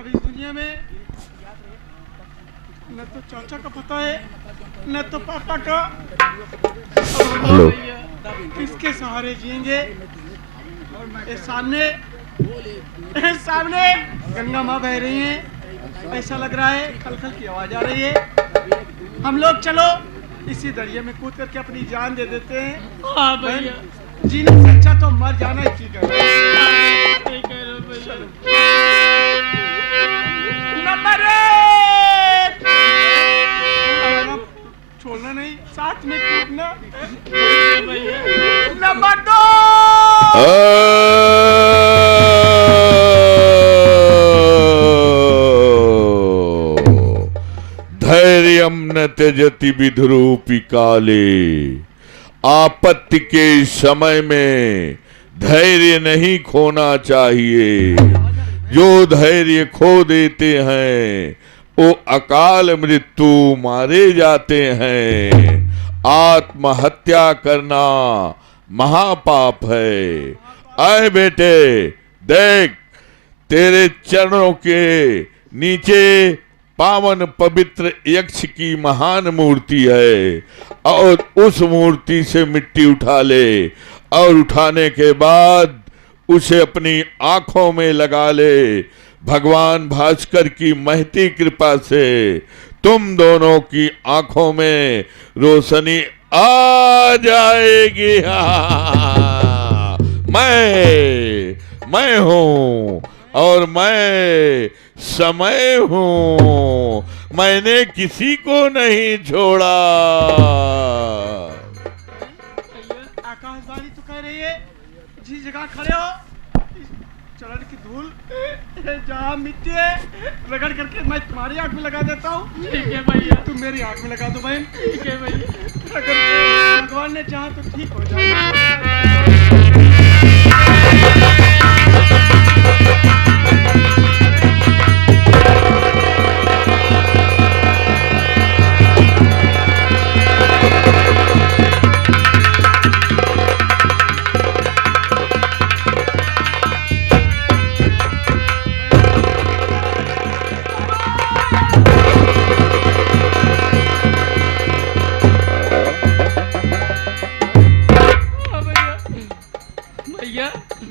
अब इस दुनिया में न तो चाचा का पता है न तो पापा का। हेलो। किसके सहारे जिएंगे? सामने सामने गंगा माँ बह रही हैं, ऐसा लग रहा है खल खल की आवाज आ रही है। हम लोग चलो इसी दरिया में कूद करके अपनी जान दे देते हैं। हाँ भैया, जीने से अच्छा तो मर जाना ही ठीक है। सही कह रहे हो भैया। नंबर एक, छोड़ना नहीं, साथ में कूदना। नंबर दो, धैर्यं न त्यजति विधुरूपी काले। आपत्ति के समय में धैर्य नहीं खोना चाहिए। जो धैर्य खो देते हैं वो अकाल मृत्यु मारे जाते हैं। आत्महत्या करना महापाप है। आए बेटे, देख तेरे चरणों के नीचे पावन पवित्र यक्ष की महान मूर्ति है, और उस मूर्ति से मिट्टी उठा ले और उठाने के बाद उसे अपनी आंखों में लगा ले। भगवान भास्कर की महती कृपा से तुम दोनों की आंखों में रोशनी आ जाएगी। मैं हूँ और मैं समय हूँ, मैंने किसी को नहीं छोड़ा। आकाशवाणी तो कह रही है जिस जगह खड़े हो चरण की धूल जहाँ मिट्टी है रगड़ करके मैं तुम्हारी आंख में लगा देता हूँ। ठीक है भैया, तुम मेरी आंख में लगा दो बहन। ठीक है भैया। अगर भगवान ने चाहा तो ठीक हो जाएगा।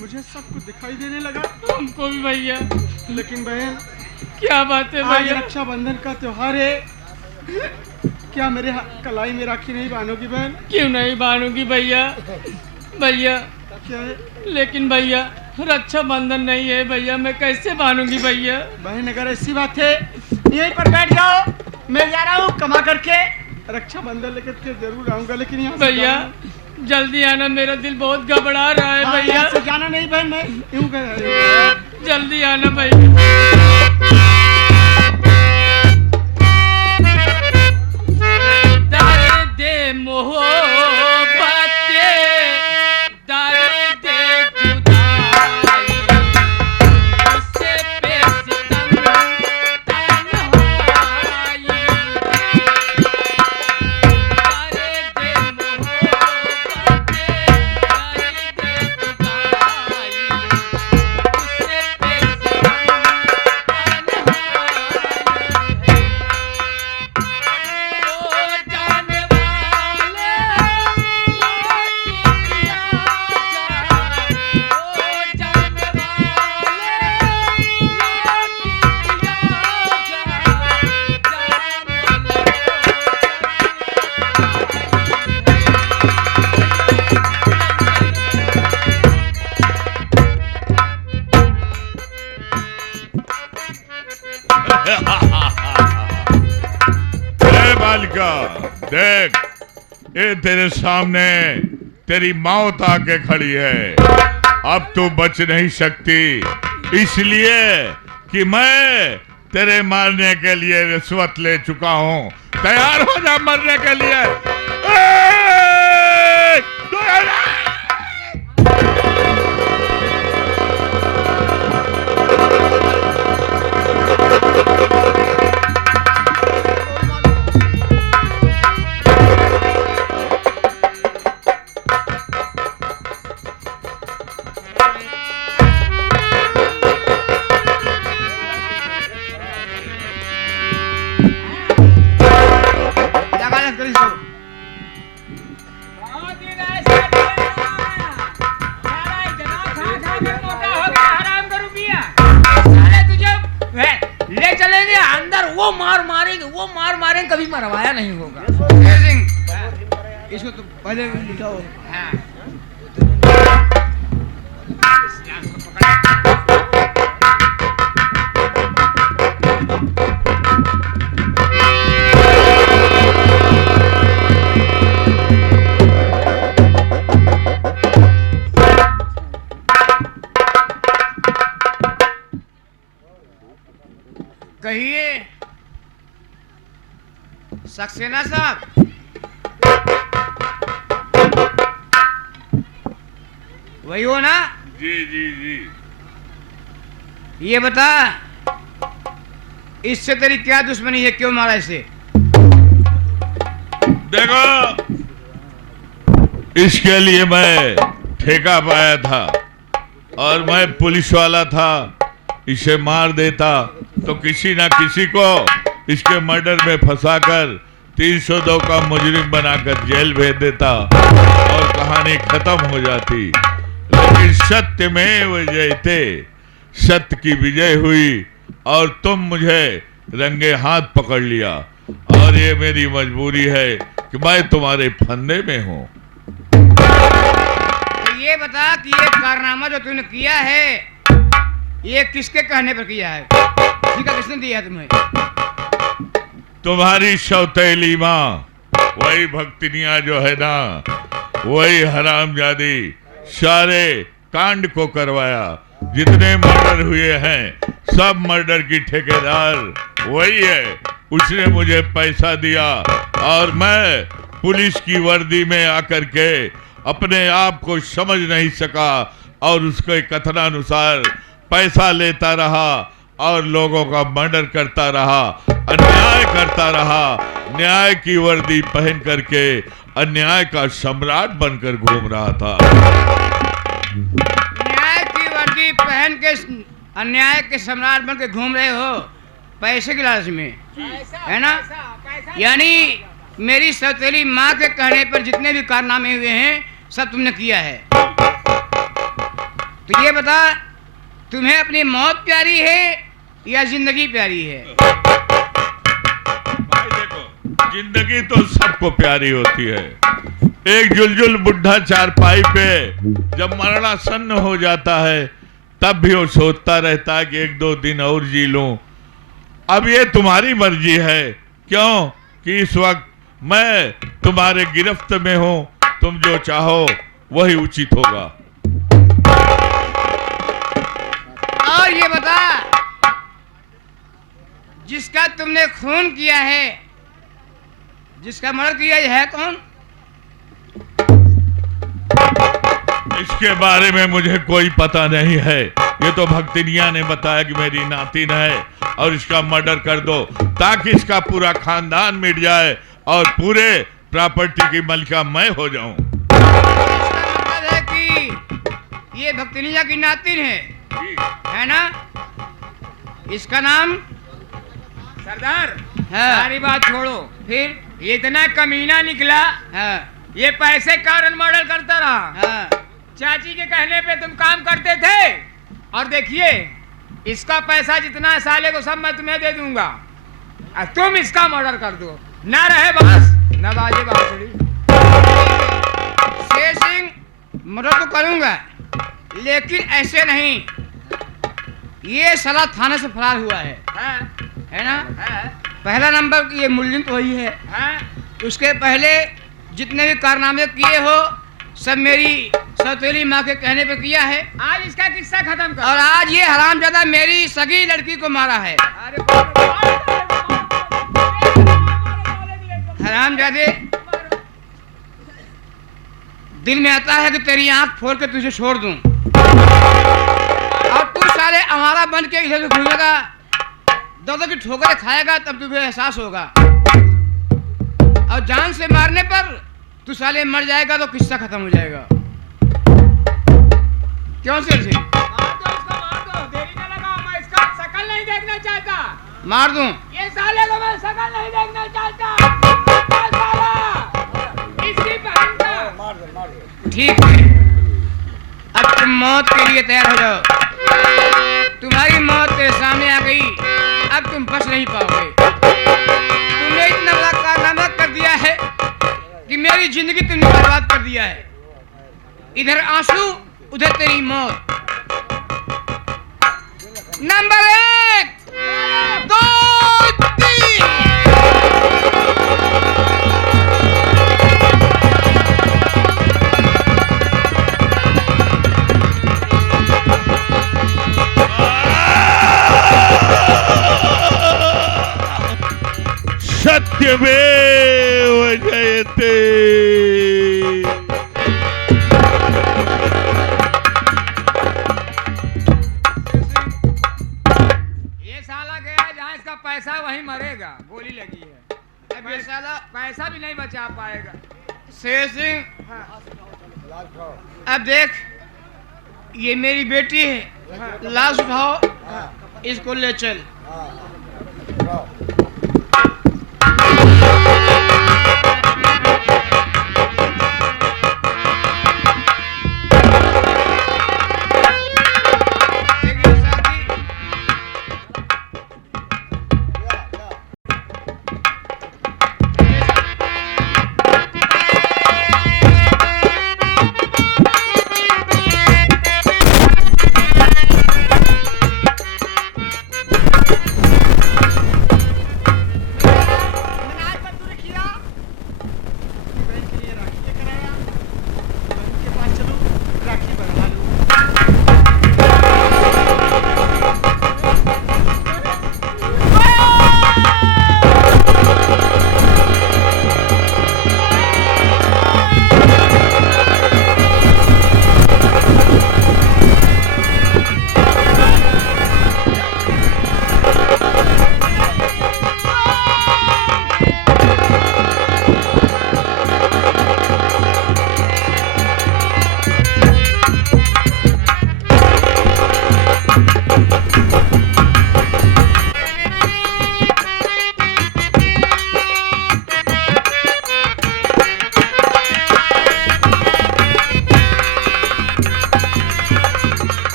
मुझे सब कुछ दिखाई देने लगा। हमको भी भैया। लेकिन बहन क्या बात है आज भैया? रक्षाबंधन का त्योहार है, क्या मेरे कलाई में राखी नहीं बांधोगी बहन? क्यों नहीं बांधूंगी भैया। भैया क्या है? लेकिन भैया रक्षाबंधन नहीं है भैया, मैं कैसे बांधूंगी भैया? बहन अगर ऐसी बात है यहीं पर बैठ जाओ, मैं जा रहा हूँ कमा करके रक्षाबंधन लेकर के जरूर आऊंगा। लेकिन यहाँ भैया जल्दी आना, मेरा दिल बहुत घबरा रहा है भैया। यहाँ से जाना नहीं बहन, मैं यूं कह रहा हूँ। जल्दी आना भैया। दे मोह बालिका देख, ये तेरे सामने तेरी मौत आके खड़ी है। अब तू बच नहीं सकती, इसलिए कि मैं तेरे मारने के लिए रिश्वत ले चुका हूँ। तैयार हो जा मरने के लिए। वो मार मारेंगे कभी मरवाया नहीं होगा। इसको तो पहले लिखा हो। हाँ। कहिए सक्सेना साहब, वही हो ना? जी जी जी। ये बता, इससे तेरी क्या दुश्मनी है, क्यों मारा इसे? देखो, इसके लिए मैं ठेका पाया था और मैं पुलिस वाला था। इसे मार देता तो किसी ना किसी को इसके मर्डर में फंसाकर 302 का मुजरिम बनाकर जेल भेज देता और कहानी खत्म हो जाती। लेकिन सत्य में जयते, सत्य की विजय हुई और तुम मुझे रंगे हाथ पकड़ लिया और ये मेरी मजबूरी है कि मैं तुम्हारे फंदे में हूँ। तो ये बता कि ये कारनामा जो तूने किया है, ये किसके कहने पर किया है? ठीक है, किसने दिया तुम्हें? तुम्हारी सौतेली माँ, वही भक्तिनिया जो है ना, वही हरामजादी सारे कांड को करवाया। जितने मर्डर हुए हैं सब मर्डर की ठेकेदार वही है। उसने मुझे पैसा दिया और मैं पुलिस की वर्दी में आकर के अपने आप को समझ नहीं सका और उसके कथनानुसार पैसा लेता रहा और लोगों का मर्डर करता रहा, अन्याय करता रहा। न्याय की वर्दी पहन करके अन्याय का सम्राट बनकर घूम रहा था। न्याय की वर्दी पहन के अन्याय के सम्राट बनकर घूम रहे हो, पैसे की लालच में, है ना? यानी मेरी सौतेली माँ के कहने पर जितने भी कारनामे हुए हैं सब तुमने किया है। तो ये बता, तुम्हें अपनी मौत प्यारी है या जिंदगी प्यारी है? भाई देखो, जिंदगी तो सबको प्यारी होती है। एक जुलजुल बुढ़ा चारपाई पे जब मरणासन्न हो जाता है तब भी वो सोचता रहता है कि 1-2 दिन और जी लूं। अब ये तुम्हारी मर्जी है, क्यों कि इस वक्त मैं तुम्हारे गिरफ्त में हूं। तुम जो चाहो वही उचित होगा। और ये बता, जिसका तुमने खून किया है, जिसका मर्डर किया है कौन? इसके बारे में मुझे कोई पता नहीं है। ये तो भक्तिनिया ने बताया कि मेरी नातिन है और इसका मर्डर कर दो ताकि इसका पूरा खानदान मिट जाए और पूरे प्रॉपर्टी की मलिका मैं हो जाऊं। इसका मतलब है कि ये भक्तिनिया की नातिन है ना? इसका नाम सरदार, हाँ। सारी बात छोड़ो। फिर ये इतना कमीना निकला, हाँ, ये पैसे कारण मर्डर करता रहा। हाँ। चाची के कहने पे तुम काम करते थे और देखिए इसका पैसा जितना है साले को सब मैं तुम्हें दे दूंगा और तुम इसका मर्डर कर दो। ना रहे बस न बाजे बांसुरी। शेर सिंह, मर्डर तो करूंगा लेकिन ऐसे नहीं। ये साला थाने से फरार हुआ है ना? पहला नंबर ये मुल्जिम तो वही है। उसके पहले जितने भी कारनामे किए हो सब मेरी सौतेली माँ के कहने पे किया है। आज इसका किस्सा खत्म कर। और आज ये हरामजादा मेरी सगी लड़की को मारा है। हरामजादे, दिल में आता है कि तेरी आंख फोड़ के तुझे छोड़ दूं और तू साले हमारा बन के इधर से घूमेगा, दो की ठोकरें खाएगा, तब तुझे एहसास होगा। और जान से मारने पर तू साले मर जाएगा तो किस्सा खत्म हो जाएगा। क्यों शेर सिंह? मार दो, देरी न लगाओ। मैं इसका शकल नहीं देखना चाहता। मार दूं? ये साले को मैं शकल नहीं देखना चाहता। इसकी बहन का। ठीक है, अब तुम मौत के लिए तैयार हो जाओ। तुम्हारी मौत तेरे सामने आ गई, अब तुम बच नहीं पाओगे। जिंदगी तुमने बर्बाद कर दिया है। इधर आंसू, उधर तेरी मौत। नंबर 1, 2, 3। सत्यमेव जयते। ये साला गया जहाँ इसका पैसा वहीं मरेगा, गोली लगी है। अब ये साला पैसा भी नहीं बचा पाएगा। शेर सिंह, अब देख, ये मेरी बेटी है, लाश उठाओ, इसको ले चल।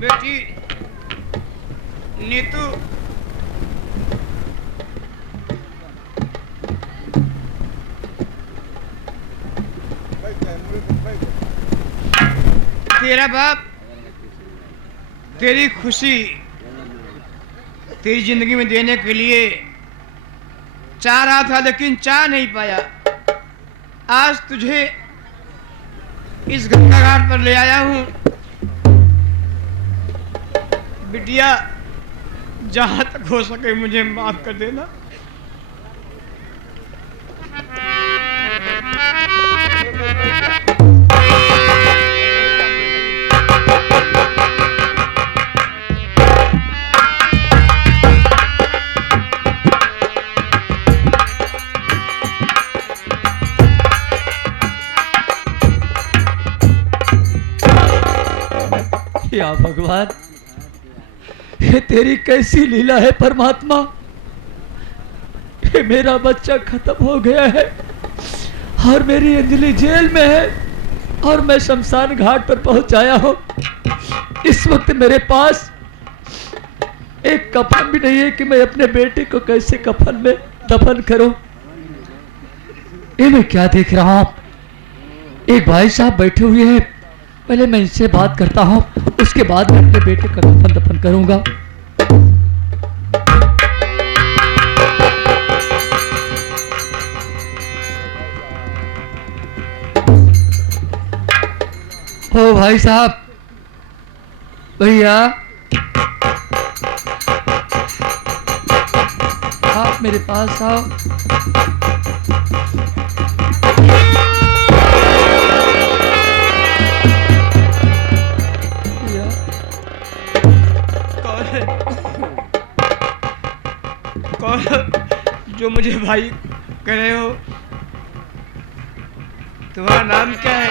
बेटी नीतू, तेरा बाप तेरी खुशी तेरी जिंदगी में देने के लिए चाह रहा था, लेकिन चाह नहीं पाया। आज तुझे इस गंगा घाट पर ले आया हूं। बिटिया, जहां तक हो सके मुझे माफ कर देना। या भगवान, ये तेरी कैसी लीला है परमात्मा। ये मेरा बच्चा खत्म हो गया है और मेरी अंजलि जेल में है और मैं शमशान घाट पर पहुंचाया हूं। इस वक्त मेरे पास एक कफन भी नहीं है कि मैं अपने बेटे को कैसे कफन में दफन करूं। ये मैं क्या देख रहा हूं? एक भाई साहब बैठे हुए हैं, पहले मैं इनसे बात करता हूं, उसके बाद मैं अपने बेटे का कफन दफन करूंगा। ओ भाई साहब, भैया आप मेरे पास आओ। जो मुझे भाई कह रहे हो। तुम्हारा नाम क्या है?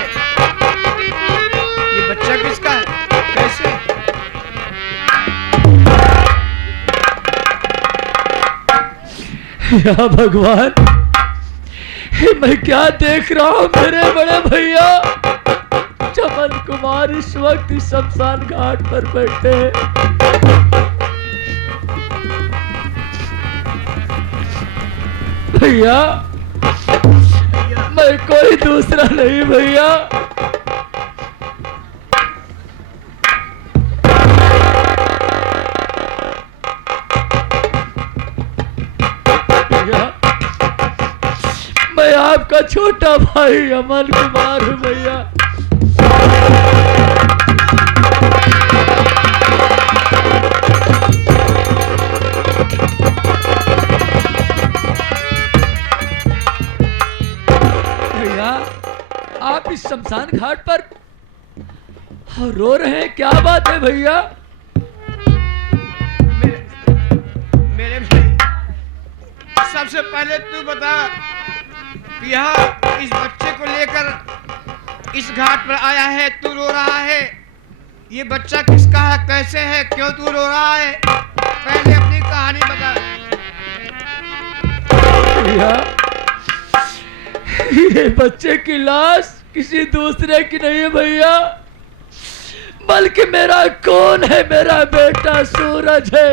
ये बच्चा किसका है? कैसे? या भगवान, ये मैं क्या देख रहा हूँ मेरे बड़े भैया। चमन कुमार इस वक्त इस शमशान घाट पर बैठे हैं। भैया, मैं कोई दूसरा नहीं भैया। भैया, मैं आपका छोटा भाई अमन कुमार हूँ भैया। भैया, आप इस शमशान घाट पर रो रहे हैं, क्या बात है भैया? मेरे भाई, सबसे पहले तू बता कि यहाँ इस बच्चे को लेकर इस घाट पर आया है, तू रो रहा है। ये बच्चा किसका है, कैसे है, क्यों तू रो रहा है? पहले अपनी कहानी बता। भैया, ये बच्चे की लाश किसी दूसरे की नहीं है भैया, बल्कि मेरा कौन है, मेरा बेटा सूरज है।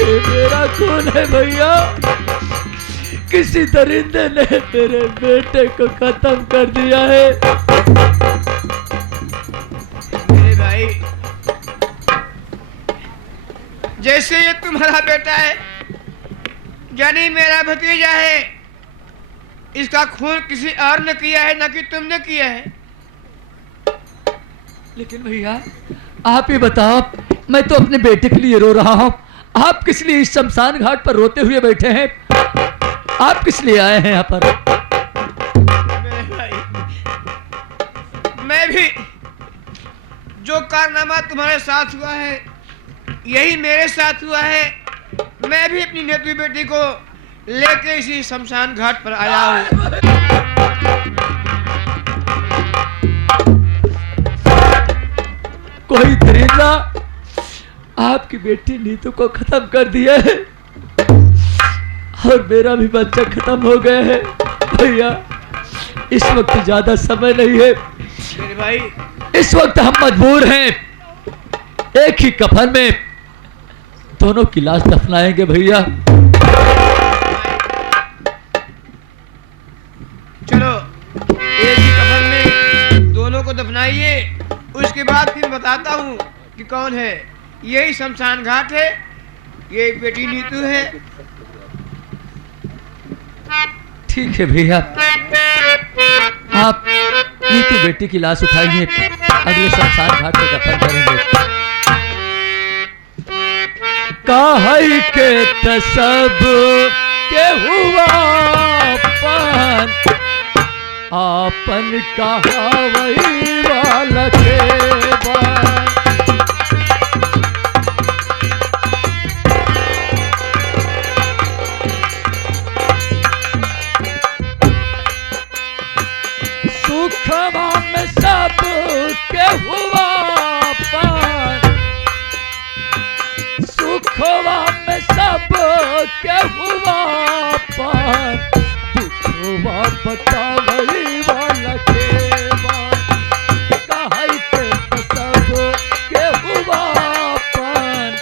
ये मेरा कौन है भैया? किसी दरिंदे ने मेरे बेटे को खत्म कर दिया है। मेरे भाई, जैसे ये तुम्हारा बेटा है, यानी मेरा भतीजा है, इसका खून किसी और ने किया है, ना कि तुमने किया है। लेकिन भैया, आप ही बताओ, मैं तो अपने बेटे के लिए रो रहा हूँ, आप किस लिए इस शमशान घाट पर रोते हुए बैठे हैं? आप किस लिए आए हैं यहाँ पर? मेरे भाई, मैं भी जो कारनामा तुम्हारे साथ हुआ है, यही मेरे साथ हुआ है। मैं भी अपनी नेतू बेटी को लेके इसी शमशान घाट पर आया हूँ। कोई दरिंदा आपकी बेटी नीतू को खत्म कर दिया है और मेरा भी बच्चा खत्म हो गया है। भैया, इस वक्त ज्यादा समय नहीं है। मेरे भाई, इस वक्त हम मजबूर हैं, एक ही कफन में दोनों की लाश दफनाएंगे भैया। चलो एक ही कफन में दोनों को दफनाइए, उसके बाद फिर बताता हूँ कि कौन है। यही शमशान घाट है, ये बेटी नीतू है। ठीक है भैया, आप नीतू बेटी की लाश उठाएंगे, अगले शमशान घाट पर दफन करेंगे। काहे के तसब के हुआ पान, आपन कहावई वाला के बान। सुखवा में सब के हुआ पान, सुखवा में सब के हुआ पान, दुखवा बतावई वाला के बान। काहे के सब के हुआ पान,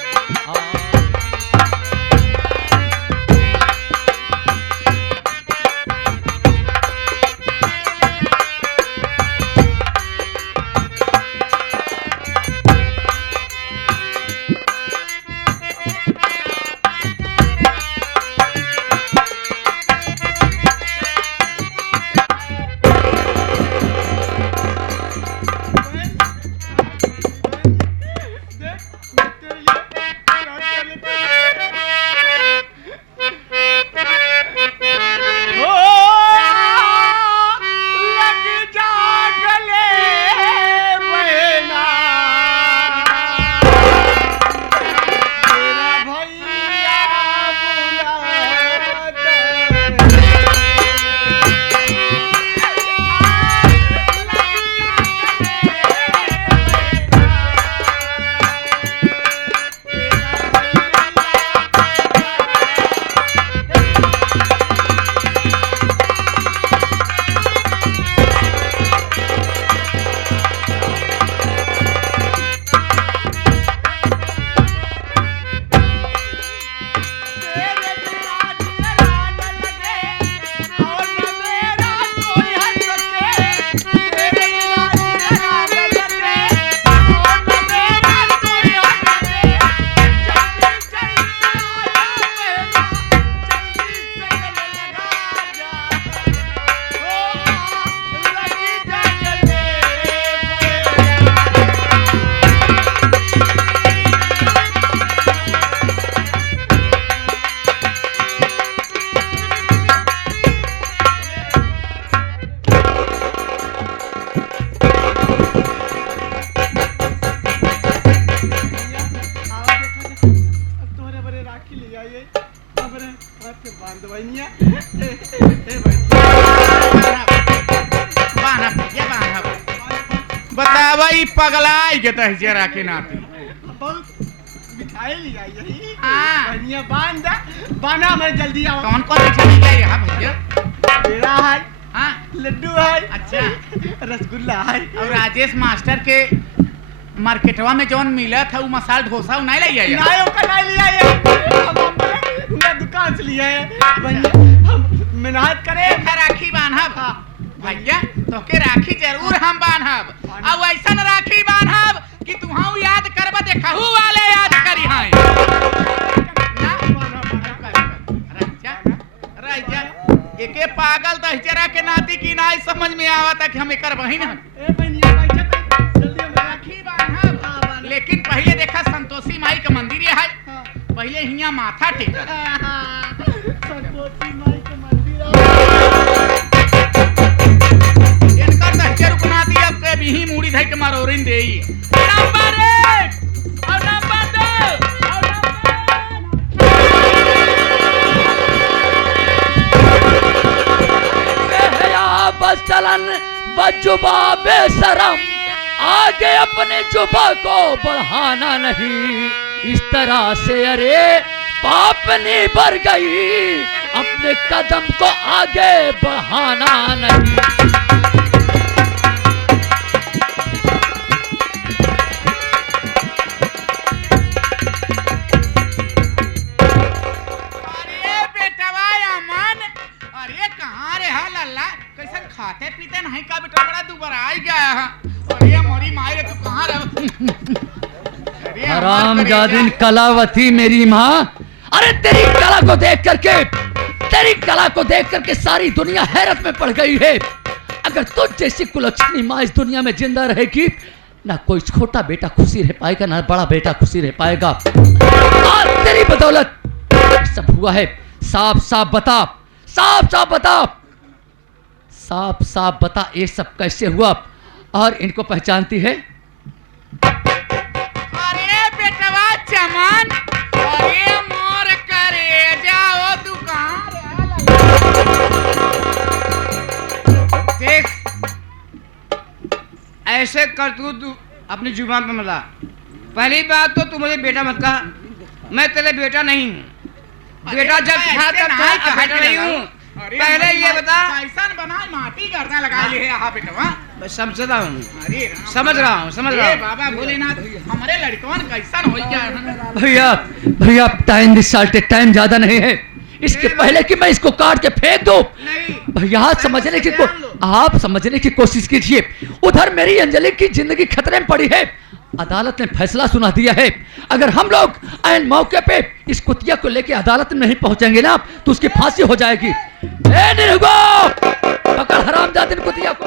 बेटवा ई पगलाई के तहजरा के नाती बहुत मिठाई लिया यही हाँ। बढ़िया बाना मैं जल्दी आओ। कौन कौन मीठा लिया यहाँ भैया? पेड़ा है, हाँ लड्डू है, अच्छा रसगुल्ला है। और राजेश मास्टर के मार्केटवा में जौन मिला था वो मसाला डोसा वो नहीं लिया यार? नायो का नहीं लिया ये, मैं दुकान से लिया है। भैया हम मेहनत करें। देखा राखी बांधब भैया तो के राखी जरूर हम बांधब अब ऐसा राखी बांधब कि तुहाऊ याद करब देखहू वाले याद करी हैं रह जा एके पागल दहजरा के नाती की नहीं समझ में आवता कि हम एकर बहिन हैं। ए बनिया बैठा जल्दी हम राखी बांधब लेकिन पहले देखा संतोषी माई का मंदिर है पहले हिया माथा टेकर संतोषी माई के मंदिर इनकर दहजर रुकना दी अब के भी मूड़ी धई के मारोरिन देई नंबर 1 और नंबर 2 और बस चलन बजुबा बेशरम आगे अपने जुबा को बढ़ाना नहीं इस तरह से अरे पापनी बढ़ गई अपने कदम को आगे बढ़ाना नहीं। खाते पीते नहीं का बेटा बड़ा दुबारा आई गया है अरे मोरी माई रे तू कहां रह हरामजादिन कलावती मेरी माँ अरे तेरी कला को देख करके सारी दुनिया हैरत में पड़ गई है। अगर तुझ जैसी कुलच्छनी माँ इस दुनिया में जिंदा रहेगी ना कोई छोटा बेटा खुशी रह पाएगा ना बड़ा बेटा खुशी रह पाएगा। आज तेरी बदौलत सब हुआ है। साफ साफ बता ये सब कैसे हुआ और इनको पहचानती है? अरे बेटवा चमन अरे मोर करे जाओ दुकान देख ऐसे करतूत अपनी जुबान पे मला। पहली बात तो तू मुझे बेटा मत कहा, मैं तेरे बेटा नहीं हूँ। बेटा जब था तब था, अब बेटा नहीं हूँ। पहले ये बता कैसन बना माटी करना लगा ले यहाँ बेटवा मैं समझता हूँ अरे समझ रहा हूँ बाबा भोलेनाथ हमारे लड़कवन कैसन हो भैया गया भैया टाइम रिसाल्टेड टाइम ज्यादा नहीं है। इसके पहले कि मैं इसको काट के फेंक दूं भैया आप समझने की कोशिश कीजिए। उधर मेरी अंजलि की जिंदगी खतरे में पड़ी है। अदालत ने फैसला सुना दिया है अगर हम लोग ऐन मौके पे इस कुतिया को लेके अदालत में नहीं पहुंचेंगे ना तो उसकी फांसी हो जाएगी। ए निरहुआ पकड़ हरामजादे कुतिया को।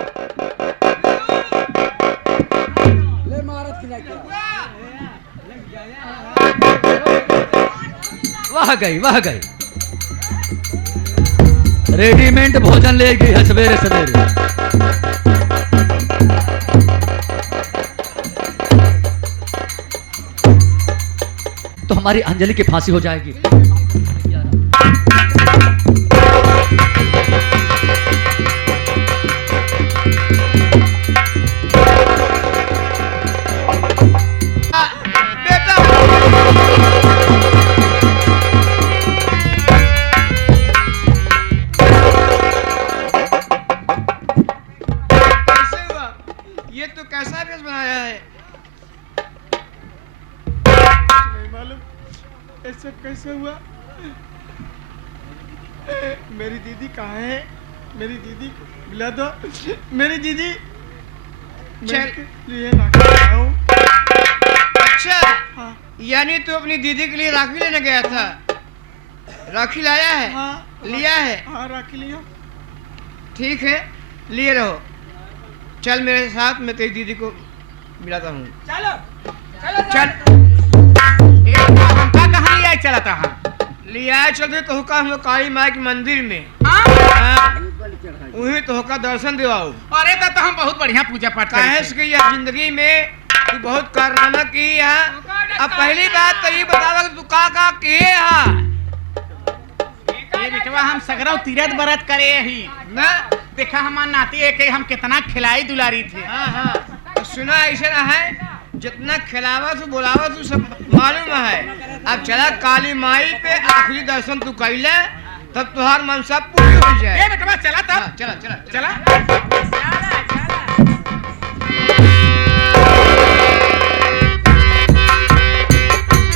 वाह गई रेडीमेड भोजन ले गई है सवेरे तो हमारी अंजलि की फांसी हो जाएगी। ये तो कैसा भेष बनाया है? नहीं मालूम ऐसे कैसे हुआ। मेरी दीदी कहाँ है? मेरी दीदी को बुला दो। मेरी दीदी चल लिए लाऊं। अच्छा हाँ यानी तू अपनी दीदी के लिए राखी लेने गया था? राखी लाया है? हाँ लिया है? हाँ राखी लियो। ठीक है लिए रहो। चल मेरे साथ मैं तेरी दीदी को मिलाता हूँ। चलो चल हमका कहाँ लिया चला था लिया चलते तो हम लोग काली माई के मंदिर में वहीं तो का दर्शन दिवाओ। अरे तो हम बहुत बढ़िया पूजा पाठ काहे से यह जिंदगी में तू बहुत कारनामा की है। अब पहली बात तो ये बतावा कि तू का किए है? ये बेटवा हम सगरव तीरथ बरत करे ही ना देखा हमार नाती एक हम कितना खिलाई दुलारी थे। हाँ हाँ तो सुना ऐसे ना है, जितना खिलावा तू बुलावा तू सब मालूम है। अब चला काली माई पे आखिरी दर्शन तू कर ले, तब तुहार मनसा पूरी हो जाए। बेटवा चला तब। चला चला चला